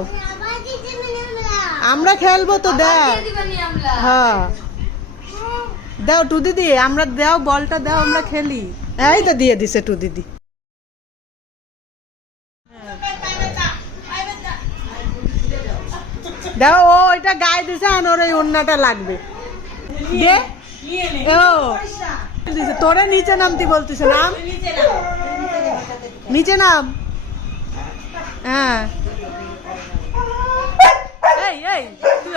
দাও। আমরা খেলব তো দাও হ্যাঁ। দাও টু দিদি আমরা দাও বলটা দাও আমরা খেলি। এই তো দিয়ে দিছে টু দিদি। দাও ও ওইটা গায়ে দিছে আর ওর ওই অন্যটা লাগবে। দে। ও। তোরে নিচে নামতি বলতিছে নাম। নিচে নাম। হ্যাঁ।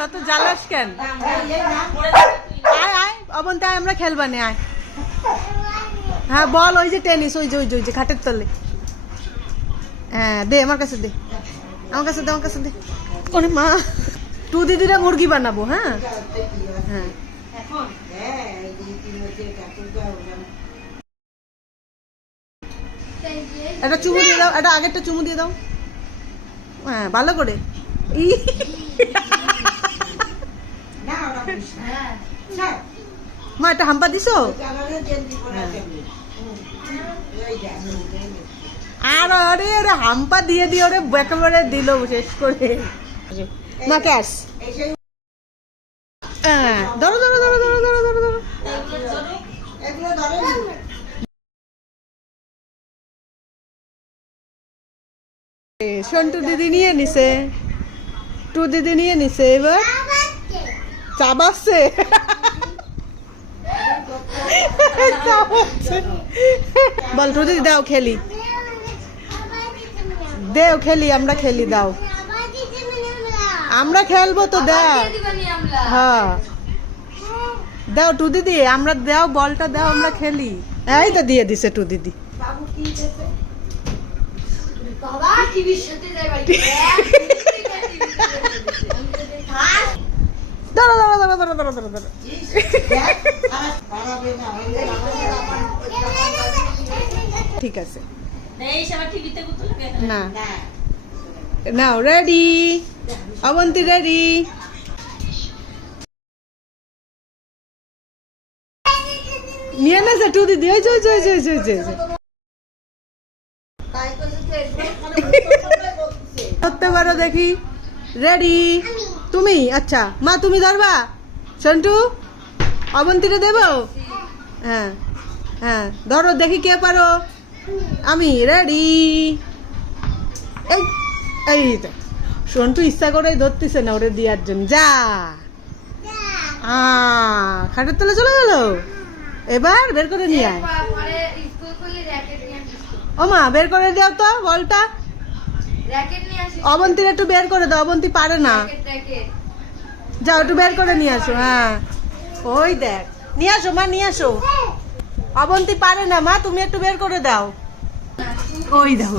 অত জ্বালাস কেন? আয় আয় অবন্তে আয় আমরা খেলবানে আয়। হ্যাঁ বল, ওই যে টেনিস, ওই যে ওই যে ওই যে, খাটের তলে। হ্যাঁ দে, আমার কাছে দে। আমার কাছে দে, আমার কাছে দে। ওরে মা, টু দিদিরা মুরগি বানাবো হ্যাঁ? হ্যাঁ। একটা চুমু দিয়ে দাও, একটা আগেরটা চুমু দিয়ে দাও। হ্যাঁ ভালো করে। ই। মা, একটা হাম্পা দিছো? আর আরে আরে হাম্পা দিয়ে দিয়ে ওরে একেবারে দিল শেষ করে। মা ক্যাশ ধরো ধরো ধরো ধরো ধরো ধরো ধরো। সন্টু দিদি নিয়ে নিছে। টু দিদি নিয়ে নিছে, এবার? চাবাচ্ছে। বল টু দিদি দাও খেলি। দেও খেলি আমরা খেলি দাও। আমরা খেলব তো দাও। হ্যাঁ। দাও টু দিদি আমরা দাও বলটা দাও আমরা খেলি। এই তো দিয়ে দিছে টু দিদি। বাবা টিভির সাথে দাঁড়া দাঁড়া দাঁড়া দাঁড়া দাঁড়া দাঁড়া ঠিক আছে। না। নাও রেডি অবন্তি রেডি নিয়ে না টু দিদি। ওই যে ওই যে ওই যে ওই যে ওই যে, ওই যে। ধরতে পারো দেখি। রেডি তুমি? আচ্ছা। মা তুমি ধরবা? সন্টু? অবন্তীরে দেব? হ্যাঁ হ্যাঁ। ধরো দেখি কে পারো। আমি রেডি। এই এই তো সন্টু ইচ্ছা করেই ধরতেছে না ওরে দেওয়ার জন্য। যা। আ খাটের তলে চলে গেল? এবার বের করে নিয়ে আয়। ও মা বের করে দাও তো বলটা। অবন্তীর একটু বের করে দাও অবন্তী পারে না যাও একটু বের করে নিয়ে আসো হ্যাঁ ওই দেখ নিয়ে আসো মা নিয়ে আসো অবন্তী পারে না মা তুমি একটু বের করে দাও ওই দেখো